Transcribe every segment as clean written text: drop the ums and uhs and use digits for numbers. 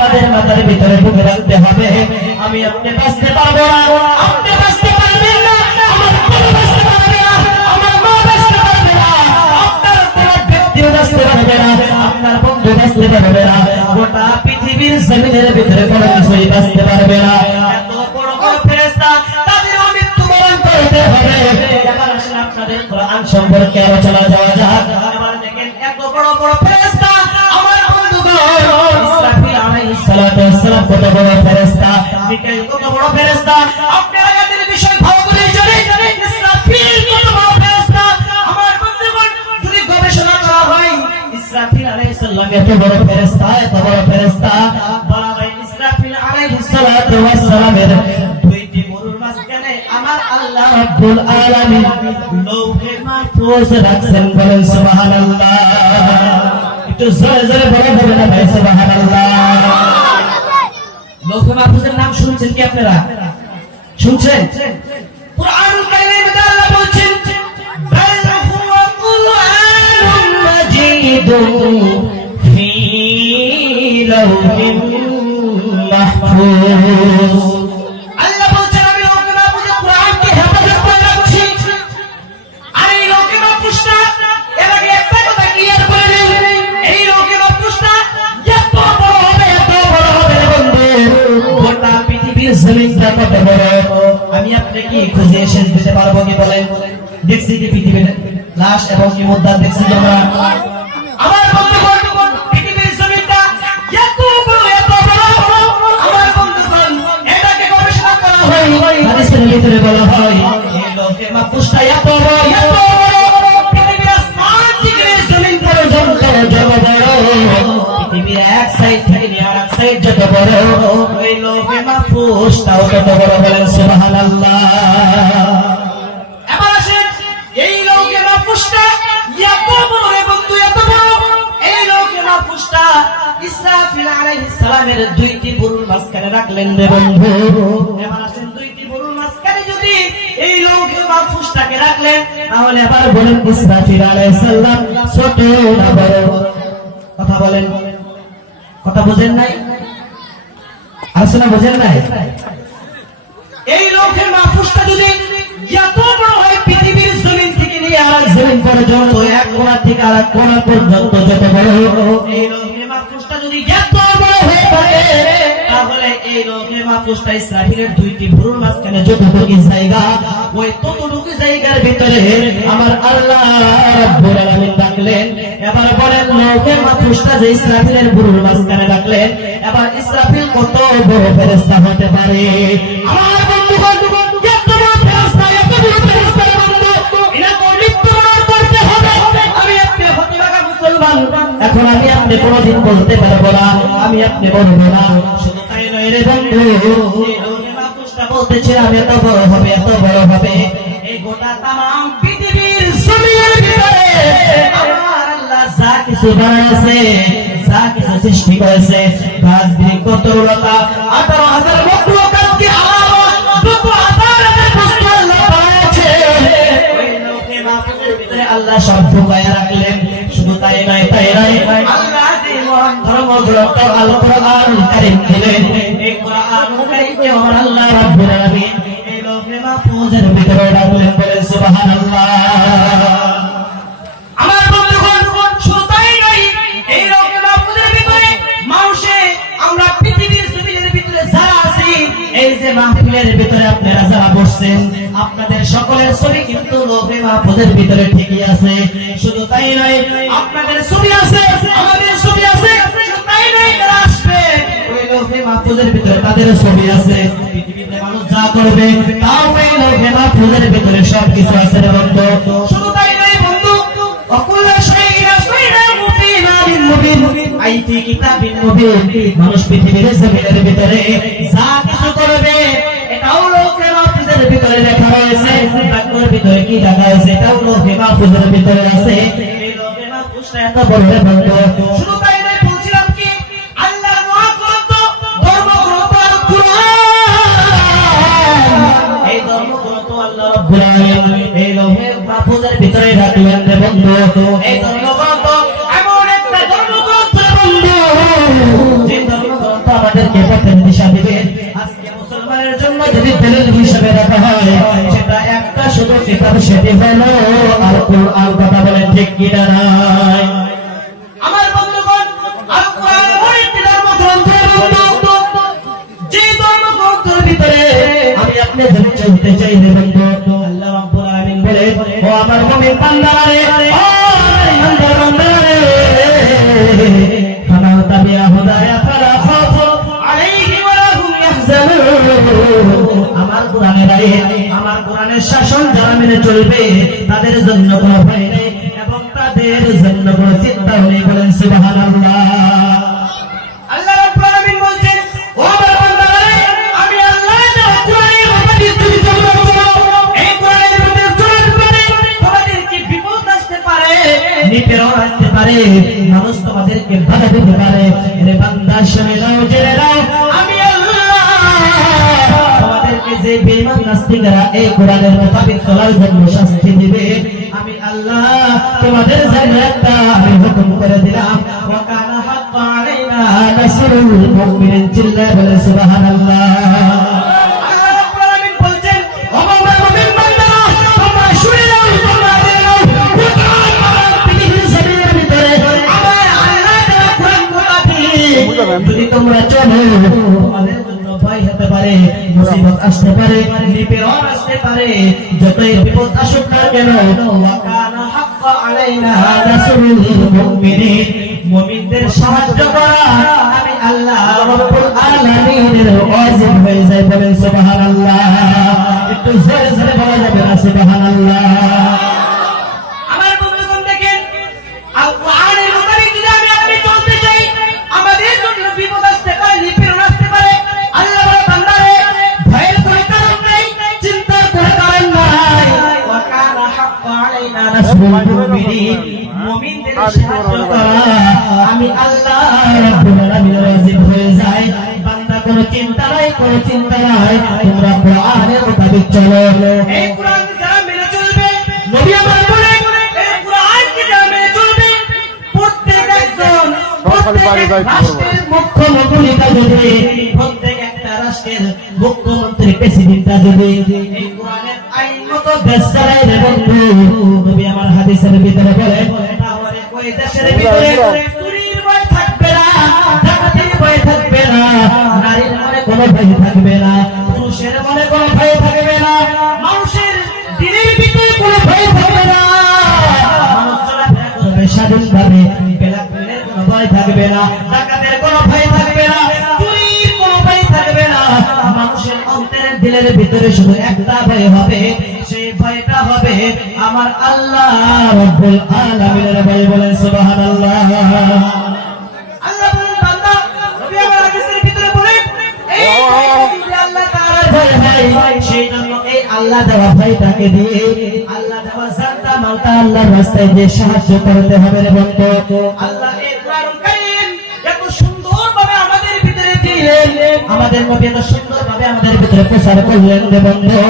আমাদের মাথার ভিতরে ঢুকে রাখতে হবে। আমি আপনি বাঁচতে পারবো না, আপনি বাঁচতে পারবেন না, আমার কোনো বাঁচতে পারবে না, আমার মা বাঁচতে পারবে না, আপনার কোনো ব্যক্তিও বাঁচতে পারবে না, আপনার বন্ধু বাঁচতে পারবে না, গোটা পৃথিবীর জমিনের ভিতরে কোনো কিছুই বাঁচতে পারবে না। এত বড় বড় ফেরেশতা তাদেরও মৃত্যুবরণ করতে হবে। এবার আসেন আপনাদের কোরআন সম্পর্কে আলোচনা যাওয়া যাক। এবার দেখেন এত বড় বড় ফেরেশতা আমার বন্ধুগণ, ইসরাফিল আলাইহিস সালাতু ওয়াস সালাম কত বড় ফেরেশতা, মিকাইল কত বড় ফেরেশতা, আপনারা এদের বিষয় ভালো করে জানেন। ইসরাফিল কত বড় ফেরেশতা আমার বন্ধুগণ, যদি গবেষণা করা হয় ইসরাফিল আলাইহিস সালাম এত বড় ফেরেশতা, এত বড় ফেরেশতা, বলা হয় ইসরাফিল আলাইহিস সালাতু ওয়াস সালামের দুইটি গরুর মাঝখানে আমার আল্লাহ রাব্বুল আলামিন লৌহে মাহফুজ রাখছেন। বলেন সুবহানাল্লাহ। একটু জোরে জোরে বলে না ভাই সুবহানাল্লাহ। লৌহে মাহফুজের নাম শুনছেন কি আপনারা? শুনছেন? কুরআনুল কারীমের মধ্যে আল্লাহ বলছেন বাল হুয়া কুরআনুম মাজিদুন ফি লাওহিন মাহফুজ। আল্লাহ বলছেন আমি লৌহে মাহফুজে কুরআনকে হেফাজত করে রাখছি। আর এই লৌহে মাহফুজটা এর আগে একটা কথা ক্লিয়ার করে নেই, এই লৌহে মাহফুজটা এত বড় হবে, এত বড় হবে বন্ধু, গোটা পৃথিবীর জমিনটা কত বড় আমি আপনি কি খুঁজে এসে দিতে পারবো কি? বলেন। দেখছি কি পৃথিবীর লাশ এবং কি মুদ্রা দেখছি আমরা? আমার বন্ধুগণ পৃথিবীর জমিনটা এত বড়, এত বড় আমার বন্ধুগণ, এটাকে গবেষণা করা হয়, হাদিসের ভিতরে বলা হয় এই লৌহে মাহফুজটা এত বড়, এত বড়, পৃথিবীর আসমান থেকে জমিন পর্যন্ত যত বড়, পৃথিবীর এক সাইড থেকে আর এক সাইড যত বড়, ওই লৌহে মাহফুজটাও তত বড়। বলেন সুবহানাল্লাহ। এবার আসেন এই লৌহে মাহফুজটা এত বড় রে বন্ধু, এত বড়, এই লৌহে মাহফুজটা ইসরাফিল আলাইহিস সালামের দুইটি গরুর মাঝখানে রাখলেন রে বন্ধু। এবার আসেন দুইটি গরুর মাঝখানে যদি এই লৌহে মাহফুজটাকে রাখলেন, তাহলে এবার বলেন ইসরাফিল আলাইহিস সালাম ছোট না বড়? কথা বলেন, কথা বুঝেন নাই? আলোচনা বুঝেন নাই? এই লৌহে মাহফুজটা যদি এত বড় হয়, পৃথিবীর জমিন থেকে নিয়ে আর জমিন পর্যন্ত, এক কোণা থেকে আর এক কোণা পর্যন্ত যত বড়, এই লৌহে মাহফুজটা যদি এত বড় হয়ে থাকে, তাহলে এই লৌহে মাহফুজটা ইসরাফিলের দুইটি ভুরুর মাঝখানে যতটুকু জায়গা, ওই ততটুকু জায়গার ভিতরে আমার আল্লাহ রাব্বুল আলামিন রাখলেন। এবার বলেন লৌহে মাহফুজটা যে ইসরাফিলের ভুরুর মাঝখানে রাখলেন, এবার ইসরাফিল কত বড় ফেরেশতা হতে পারে? আমার বন্ধুগণ এত বড় ফেরেশতা, এত বড় ফেরেশতা বন্ধু, এটা মৃত্যুবরণ করতে হবে। আমি আপনি হতভাগা মুসলমান, এখন আমি আপনি কোনদিন বলতে পারবো না, আমি আপনি বলবো না। শুধু তাই নয় রে বন্ধু, এই লৌহে মাহফুজটা বলতেছিলাম এত বড় হবে, এত বড় হবে, এই গোটা তামাম পৃথিবীর জমিনের ভিতরে আমার আল্লাহ যা কিছু বানাইছে, যা কিছু সৃষ্টি করেছে, গাছ বৃক্ষ তরুলতা 18,000 মখলুকাতকে যত হাজার বস্তু আল্লাহ বানাইছে, ওই লৌহে মাহফুজের ভিতরে আল্লাহ সব ঢুকায় রাখলেন। শুধু তাই নয়, আল্লাহ যে মহান ধর্মগ্রন্থ আল কোরআনুল কারীম দিলেন, এই কোরআনুল কারীমকে আমার আল্লাহ রাব্বুল আলামিন এই লৌহে মাহফুজের ভিতরে রাখলেন। বলেন সুবহানাল্লাহ। আমার বন্ধুগণ শুধু তাই নয়, এই লৌহে মাহফুজের ভিতরে মানুষে আমরা পৃথিবীর জমিনের ভিতরে যারা আছি, এই যে মাহফিলের ভিতরে আপনারা যারা বসছেন, আপনাদের সকলের ছবি কিন্তু লৌহে মাহফুজের ভিতরে ঠিকই আছে। শুধু তাই নয়, আপনাদের ছবি আছে, আমাদের ছবি আছে। শুধু তাই নয়, যারা আসবে ওই লৌহে মাহফুজের ভিতরে তাদের ছবি আছে। পৃথিবীতে মানুষ যা করবে তাও ওই লৌহে মাহফুজের ভিতরে সবকিছু আছে রে বন্ধু। শুধু তাই নয় বন্ধু, অকুল্লা শাইইন আশরাইনাহু ফি ইমামিন মুবিন, আই ফি কিতাবিন মুবিন, মানুষ পৃথিবীর জমিনের ভিতরে যা কিছু করবে এটাও লৌহে মাহফুজের ভিতরে লেখা রয়েছে। তাকবীর ভিতরে কি লেখা আছে এটাও লৌহে মাহফুজের ভিতরে আছে। এই লৌহে মাহফুজটা এত বড় বন্ধু। শুধু তাই নয়, বলছিলাম কি আল্লাহর মহাগ্রন্থ ধর্মগ্রন্থ আল কোরআন, এই ধর্মগ্রন্থ আল্লাহ রাব্বুল আলামিন এই লৌহে মাহফুজের ভিতরে রাখলেন রে বন্ধু। এই ধর্মগ্রন্থ এমন একটা ধর্মগ্রন্থ বন্ধু, যে ধর্মগ্রন্থ আমাদেরকে পথের দিশা দিবে। আজকে মুসলমানের জন্য যদি দলিল হিসেবে রাখা হয় সেটা একটা শুধু কিতাব, সেটি হলো আল কোরআন। কথা বলেন ঠিক কি না? আমার বন্ধুগণ, আল কোরআন একটি ধর্মগ্রন্থ, যে ধর্মগ্রন্থের ভিতরে আমি আপনি যদি চলতে চাই বন্ধু, আল্লাহ রাব্বুল আলামিন বলে, ও আমার মুমিন বান্দারে, ও আমার বান্দারে, ফালা তাবিয়া হুদায়া ফালা খাউফুন আলাইহিম ওয়া লা হুম ইয়াহজানুন। আমার কোরআনের আইন, আমার কোরআনের শাসন যারা মেনে চলবে তাদের জন্য কোনো ভয় নেই এবং তাদের জন্য কোনো চিন্তাও নেই। বলেন সুবহানাল্লাহ। আল্লাহ রাব্বুল আলামিন বলছেন, ও আমার বান্দারে, আমি আল্লাহ কোরআনের মধ্যে তুমি চলবে, এই কোরআনের মধ্যে চলার পরে তোমাদেরকে বিপদ আসতে পারে, নিপীড়ন আসতে পারে, মানুষ তোমাদেরকে বাধা দিতে পারে। এরে বান্দা শুনে নাও, জেনে নাও, আমি আল্লাহ তোমাদেরকে যে বেঈমান নাস্তিকরা এই কোরআনের মোতাবেক চলার জন্য শাস্তি দিবে, আমি আল্লাহ তোমাদের জন্য একটা আমি হুকুম করে দিলাম। ওয়া কানা হাক্কান আলাইনা নাসরুল মুমিনিন। চিল্লায়ে বলে সুবহানাল্লাহ। আল্লাহ রাব্বুল আলামিন বলছেন, ও আমার মুমিন বান্দা, তোমরা শুনে নাও, তোমরা জেনে নাও, কোরআন আমার পৃথিবীর জমিনের ভিতরে আমার আল্লাহ তাআলা কোরআন মোতাবেক যদি তোমরা চলো, তোমাদের জন্য ভয় হতে পারে, মুসিবত আসতে পারে, নিপীড়ন আসতে পারে, যতই বিপদ আসুক না কেন, ওয়া কানা হাক্কান আলাইনা নাসরুল মুমিনিন। মুমিনদের সাহায্য করা আমি আল্লাহ রাব্বুল আলামিনের ওয়াজিব হয়ে যায়। বলেন সুবহানাল্লাহ। একটু জোরে জোরে বলা যাবে না সুবহানাল্লাহ? আমার বন্ধুগণ দেখেন, আল কোরআনের মোতাবেক যদি আমি আপনি চলতে চাই, আমাদের জন্য বিপদ আসতে পারে, নিপীড়ন আসতে পারে। আল্লাহ বলে, বান্দারে, ভয়ের কোনো কারণ নাই, চিন্তার কোনো কারণ নাই। ওয়া কানা হাক্কান আলাইনা নাসরুল মুমিনিন। মুমিনদের সাহায্য করা আমি আল্লাহ রাব্বুল আলামিনের ওয়াজিব হয়ে যায়। বান্দা কোনো চিন্তা নাই, কোনো চিন্তা নাই, তোমরা কোরআনের মোতাবেক চলো। এই কোরআন যারা মেনে চলবে, নবী আমার বলে, এই কোরআনকে যারা মেনে চলবে, প্রত্যেক একজন রাষ্ট্রের মুখ্যমন্ত্রীটা যদি, প্রত্যেক একটা রাষ্ট্রের মুখ্যমন্ত্রী প্রেসিডেন্টটা যদি এই কোরআনের আইন মতো দেশ চালায় রে বন্ধু, নবী আমার হাদিসের ভিতরে বলে, তাহলে ওই দেশের ভিতরে চুরির ভয় থাকবে না, ডাকাতির ভয় থাকবে না, নারীর মনে কোনো ভয় থাকবে না, পুরুষের মনে কোনো ভয় থাকবে না, মানুষের দিনের ভিতরে কোনো ভয় থাকবে না, মানুষ চলাফেরা করবে স্বাধীনভাবে, বেলাকুলের কোনো ভয় থাকবে না, ডাকাতের কোনো ভয় থাকবে না, চুরির কোনো ভয় থাকবে না। মানুষের অন্তরের দিলের ভিতরে শুধু একটা ভয় হবে, সেই ভয়টা হবে আমার আল্লাহ রাব্বুল আলামিনের ভয়। বলেন সুবহানাল্লাহ। আল্লাহ বলেন, বান্দা, নবী আমার হাদিসের ভিতরে বলেন, এই আল্লাহ তাআলার ভয় হয়, সেই জন্য এই আল্লাহ দেওয়া ভয়টাকে দিয়ে আল্লাহ দেওয়া জানতা মালটা আল্লাহর রাস্তায় যে সাহায্য করতে হবে রে বন্ধু। আল্লাহ এই কোরআন কারীম এত সুন্দরভাবে আমাদের ভিতরে দিলেন, আমাদের নবী এত সুন্দরভাবে আমাদের ভিতরে প্রচার করলেন রে বন্ধু।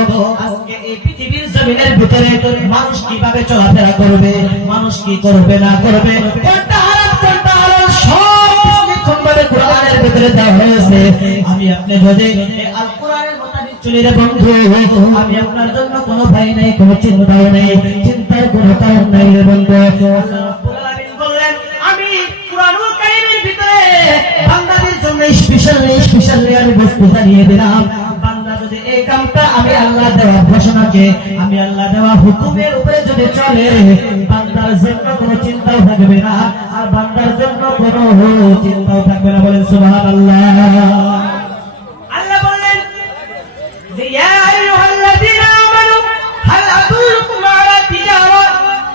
আজকে এই পৃথিবীর জমিনের ভিতরে মানুষ কিভাবে চলাফেরা করবে, মানুষ কি করবে না করবে, কোনটা হারাম কোনটা হালাল, সব বিস্তারিতভাবে কোরআনের ভিতরে দেওয়া হয়েছে। আমি আপনি যদি আল কোরআনের মোতাবেক চলি রে বন্ধু, আমি আপনার জন্য কোনো ভয় নাই, কোনো চিন্তাও নেই, চিন্তার কোনো কারণ নাই রে বন্ধু। আল্লাহ রাব্বুল আলামিন বললেন, আমি কোরআনুল কারীমের ভিতরে বান্দাদের জন্য স্পেশালি আমি বস্তু জানিয়ে দিলাম। বান্দা যদি এই কামটা আমি আল্লাহ দেওয়া ঘোষণাকে, আমি আল্লাহ দেওয়া হুকুমের উপরে যদি চলে, বান্দার জন্য কোনো চিন্তাও থাকবে না, আর বান্দার জন্য কোনো চিন্তাও থাকবে না। বলেন সুবহানাল্লাহ। আল্লাহ বললেন যে, ইয়া আইয়ুহাল্লাযীনা আমানু হাল আদুল্লুকুম আলা তিজারা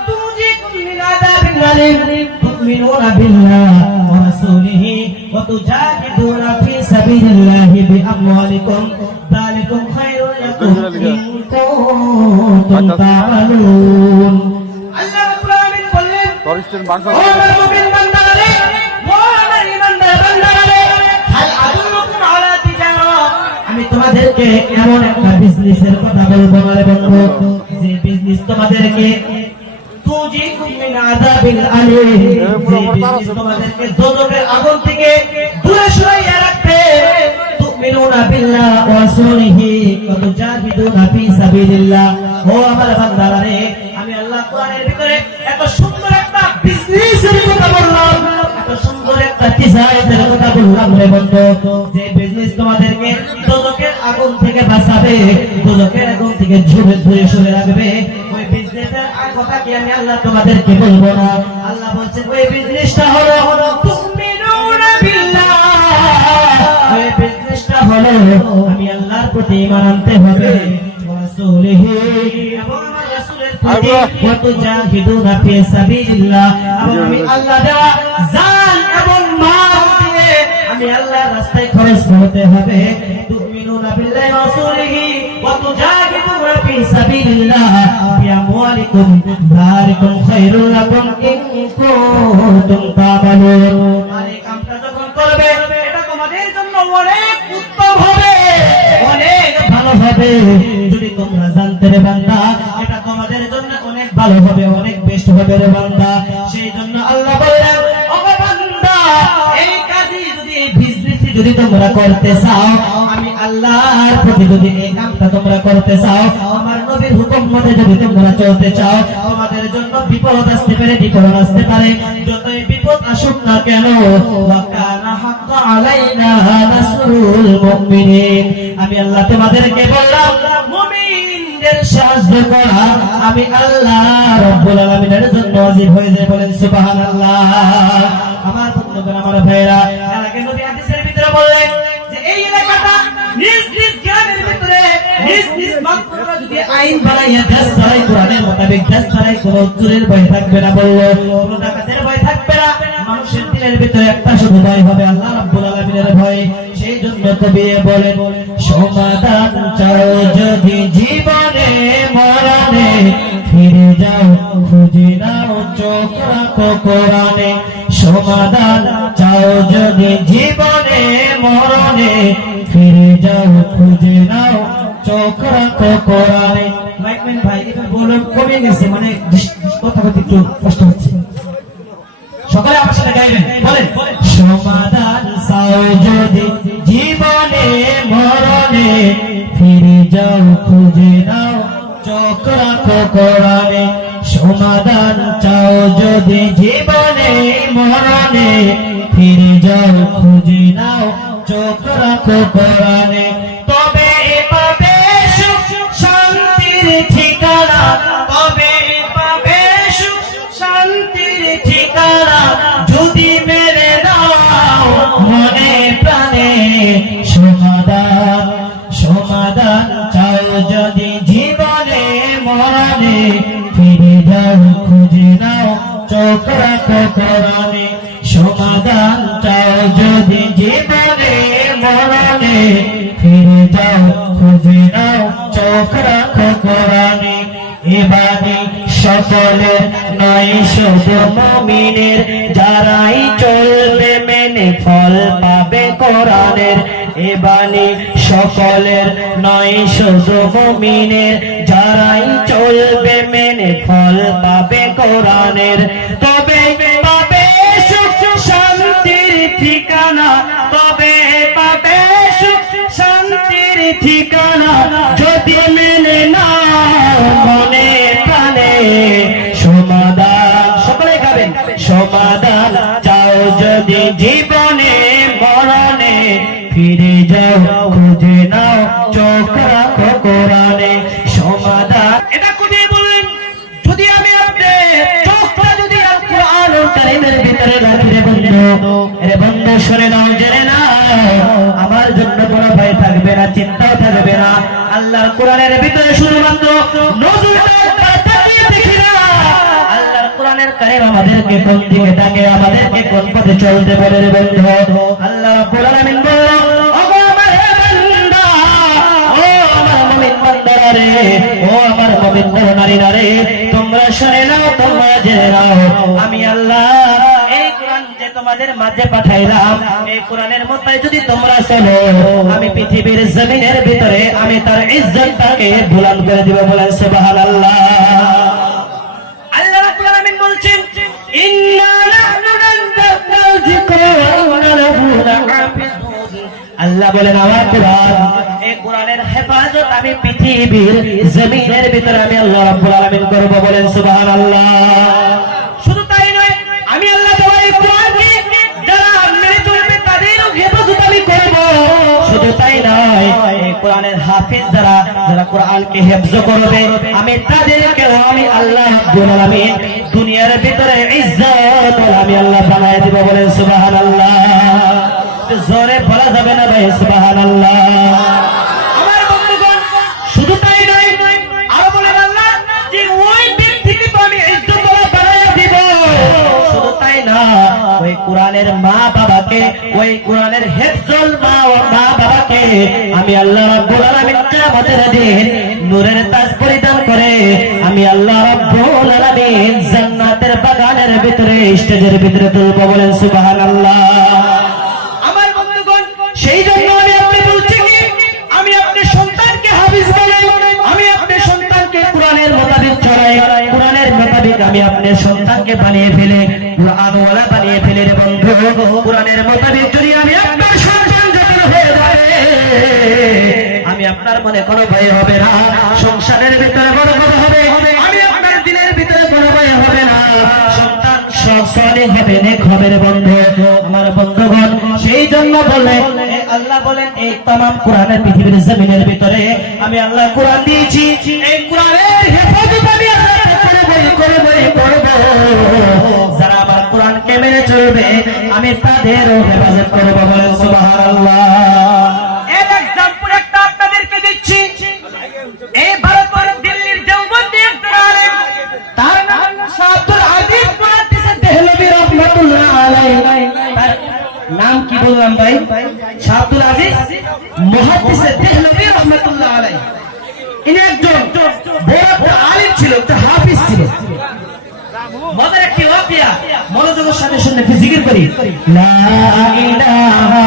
তুনজিকুম মিন আযাবিন আলীম তু'মিনুনা বিল্লাহি ওয়া রাসূলিহি ওয়া তুজাহিদুনা ফি সাবিলিল্লাহি বিআমওয়ালিকুম যালিকুম খায়রুল লাকুম ইন কুনতুম তা'মালুন। আল্লাহ রাব্বুল আলামিন বললেন, ও আমার মুমিন বান্দারে, ও আমার ঈমানদার বান্দারে, হাল আদুল্লুকুম আলা তিজারা, আমি তোমাদেরকে এমন একটা বিজনেসের কথা বলবো না রে বন্ধু, যে বিজনেস তোমাদেরকে তুজিকুম মিন আযাবিল আলীম, যে বিজনেস তোমাদেরকে দোজখের আগুন থেকে দূরে সরাইয়া রাখবে। রাসূলিহি ওয়া তুজাহিদুনা ফি সাবিলিল্লাহ। ও আমার বান্দারা রে, আমি আল্লাহ কোরআনের ভিতরে এত সুন্দর একটা বিজনেসের কথা বললাম, এত সুন্দর একটা তিজারতের কথা বললাম রে বন্ধু, যে বিজনেস তোমাদেরকে দোজখের আগুন থেকে বাঁচাবে, দোজখের আগুন থেকে ধরে সরে রাখবে। ওই বিজনেসের কথা কি আমি আল্লাহ তোমাদেরকে বলবো না? আল্লাহ বলছেন ওই বিজনেসটা হলো তুমিনুনা বিল্লাহ। ওই বিজনেসটা হলো আমি আল্লাহর প্রতি ঈমান আনতে হবে, রাসূলিহি এবং আমার রাসূলের প্রতি, ওয়া তুজাহিদুনা ফি সাবিলিল্লাহ। এবং আমি আল্লাহ দেওয়া জান এবং মাল দিয়ে আমি আল্লাহর রাস্তায় খরচ করতে হবে। তুমিনুনা বিল্লাহি ওয়া রাসূলিহি ওয়া তুজাহিদুনা ফি সাবিলিল্লাহ বিআমওয়ালিকুম যালিকুম খায়রুল লাকুম ইন কুনতুম তা'মালুন। আর এই কামটা যখন করবে এটা তোমাদের জন্য অনেক উত্তম হবে, অনেক ভালো হবে। যদি তোমরা জানতে রে বান্দা, এটা তোমাদের জন্য অনেক ভালো হবে, অনেক বেস্ট হবে রে বান্দা। সেই জন্য আল্লাহ বললেন, ও বান্দা, এই কাজই যদি, এই বিজনেসই যদি তোমরা করতে চাও, আমি আল্লাহর প্রতি যদি এই কামটা তোমরা করতে চাও, আমার নবীর হুকুম মতে যদি তোমরা চলতে চাও, তোমাদের জন্য বিপদ আসতে পারে, বিপদ আসতে পারে। যতই বিপদ আসুক না কেন, ওয়া কানা হাক্কা আলাইনা নাসরুল মুমিনিন। আমি আল্লাহ তোমাদেরকে বললাম, মুমিনদের সাহায্য করা আমি আল্লাহ রাব্বুল আলামিনের জন্য ওয়াজিব হয়ে যায়। বলেন সুবহানাল্লাহ। আমার বন্ধুগণ, আমার ভাইরা, আগে নবী হাদিসের ভিতরে বললেন যে এই এলাকাটা নিজ নিজ গ্রামের ভিতরে নিজ নিজ মানকরা যদি আইন বানাইয়া দেশ চালাই, কোরআনের মোতাবেক দেশ চালাই, কোনো চোরের ভয় থাকবে না, বললো কোনো ডাকাতের ভয় থাকবে না, মানুষের দিলের ভিতরে একটা শুধু ভয় হবে, আল্লাহ রাব্বুল আলামিনের ভয়। সেই জন্য কবি বলে, সমাধান চাও যদি জীবনে মরণে, ফিরে যাও খুঁজে নাও চোখ রাখো কোরআনে। সমাধান চাও যদি জীবনে মরণে, ফিরে যাও খুঁজে নাও চোখ রাখো কোরআনে। মাইকম্যান ভাই, এবার বলুন কমে গেছে, মানে কথা বলতে একটু কষ্ট হচ্ছে, সকলে আমার সাথে গাইবেন। বলেন, সমাধান চাও যদি জীবনে মরণে, ফিরে যাও খুঁজে নাও চোখ রাখো কোরআনে। সমাধান চাও যদি জীবনে মরণে, ফিরে যাও খুঁজে নাও চোখ রাখো কোরআনে। তবে পাবে সুখ শান্তির ঠিকানা, তবে পাবে সুখ শান্তির ঠিকানা, যদি মেনে নাও মনে প্রাণে। সমাধান, সমাধান চাও যদি জীবনে মরণে, ফিরে যাও খুঁজে নাও চোখ রাখো কোরআনে। সমাধান চাও যদি জীবনে মরণে, ফিরে যাও খুঁজে নাও চোখ রাখো কোরআনে। এবারে সকলের নয় শুধু মুমিনের, যারাই চলবে মেনে ফল পাবে কোরআনের। এবারে সকলের নয় শুধু মুমিনের, যারাই চলবে মেনে ফল পাবে কোরআনের। তবে পাবে সুখ শান্তির ঠিকানা, তবে পাবে সুখ শান্তির ঠিকানা, যদি মেনে নাও মনে প্রাণে। সমাধান, সকলে গাবেন, সমাধান চাও যদি জীবনে মরণে, ফিরে যাও খুঁজে নাও চোখ রাখো কোরআনে। সমাধান, এটা কবি বললেন, যদি আমি আপনার চোখটা যদি কোরআন কারীমের ভিতরে রাখি রে বন্ধু, রে বন্ধু শুনে নাও, জেনে নাও, আমার জন্য কোনো ভয় থাকবে না, চিন্তাও থাকবে না। আল্লাহর কোরআনের ভিতরে শুধুমাত্র নজরটা তাকিয়ে দেখি না, আল্লাহর কোরআনের কারীম আমাদেরকে কোন দিকে ডাকে, আমাদেরকে কোন পথে চলতে বলে রে বন্ধু। আল্লাহ রাব্বুল আলামিন বললেন, ও আমার বান্দা, ও আমার মুমিন বান্দারা রে, ও আমার মুমিন নারীরা রে, তোমরা শুনে নাও, তোমরা জেনে নাও, আমি আল্লাহ এই কোরআন যে তোমাদের মাঝে পাঠাইলাম, এই কোরআনের মধ্যে যদি তোমরা চলো, আমি পৃথিবীর জমিনের ভিতরে আমি তার ইজ্জতটাকে বুলন্দ করে দিব। বলেন সুবহানাল্লাহ। আল্লাহ রাব্বুল আলামিন বলছেন, ইন্না নাহনু নাযালনা যিকরা ওয়া ইন্না লাহু লাহাফিজুন। আল্লাহ বলেন, আমার কোরআন এই কোরআনের হেফাজত আমি পৃথিবীর জমিনের ভিতরে আমি আল্লাহ রাব্বুল আলামিন করব, বলেন সুবহানাল্লাহ। শুধু তাই নয়, আমি আল্লাহ তাআলা এই কোরআনকে যারা মেনে চলবে তাদেরও হেফাজত আমি করব। শুধু তাই নয়, এই কোরআনের হাফেজ যারা কোরআনকে হেফজ করবে আমি তাদেরকেও আমি আল্লাহ রাব্বুল আলামিন দুনিয়ার ভিতরে ইজ্জত আমি আল্লাহ বানায় দিব, বলেন সুবহানাল্লাহ। জোরে বলা যাবে না ভাই সুবহানাল্লাহ। আমার বন্ধুগণ, শুধু তাই নয়, আরো বলেন আল্লাহ যে ওই ব্যক্তিকে তো আমি ইজ্জত বানায় দিব। শুধু তাই না, ওই কোরআনের মা বাবাকে, ওই কোরআনের হেফজল মা ও মা বাবাকে আমি আল্লাহ রাব্বুল আলামিন কিয়ামতের দিন নূরের তাজ পরিধান করে আমি আল্লাহ রাব্বুল আলামিন জান্নাতের বাগানের ভিতরে স্টেজের ভিতরে তুলব, বলেন সুবহানাল্লাহ। আমার বন্ধুগণ, সেই জন্য আমি আপনি বলছি কি, আমি আপনার সন্তানকে হাফেজ বানাই, আমি আপনার সন্তানকে কোরআনের মোতাবেক চলাই, কোরআনের মোতাবেক আমি আপনার সন্তানকে বানিয়ে ফেলে কোরআনওয়ালা বানিয়ে ফেলে রে বন্ধু। কোরআনের মোতাবেক যদি আমি আপনার সন্তান যখন হয়ে যায়, আমি আপনার মনে কোনো ভয় হবে না, সংসারের ভিতরে বড় হবে, আমি আপনার দিনের ভিতরে কোনো ভয় হবে না, সন্তান সলিহ হবে, নেক হবে রে বন্ধু। আমার বন্ধুগণ, সেই জন্য বলে আল্লাহ বলেন এই तमाम কোরআনের পৃথিবীর জমিনের ভিতরে আমি আল্লাহ কোরআন দিয়েছি, এই কোরআনের হেফাজত আমি আল্লাহ করব। যারা আমার কোরআনকে মেনে চলবে আমি তাদেরও হেফাজত করব, বলেন সুবহানাল্লাহ। এর एग्जांपल একটা আপনাদেরকে দিচ্ছি। এই ভারতের দিল্লির দেওবন্দি একজন আলেম, তার নাম শাহ আব্দুল আজিজ মুহাদ্দিস দেহলভী রাহমাতুল্লাহ আলাইহি। তার নাম কি বললাম ভাই? শাহ আব্দুল আজিজ মুহাদ্দিস দেহলভী রাহমাতুল্লাহ আলাইহি। ইনি একজন বড় আলেম ছিল, একটা হাফেজ ছিল। মজার একটি ওয়াকিয়া মনোযোগের সাথে শুনে জিকির করি। লা ইলাহা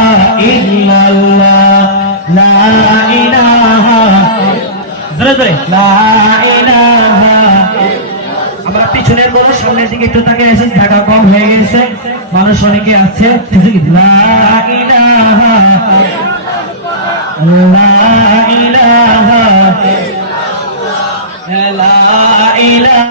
ইল্লাল্লাহ, লা ইলাহা, জোরে জোরে, লা ইলাহা। আমরা পিছনের বড় সামনের দিকে একটু তাকিয়ে আছি, জায়গা কম হয়ে গেছে, মানুষ অনেকে আছে। লা ইলাহা, লা ইলাহা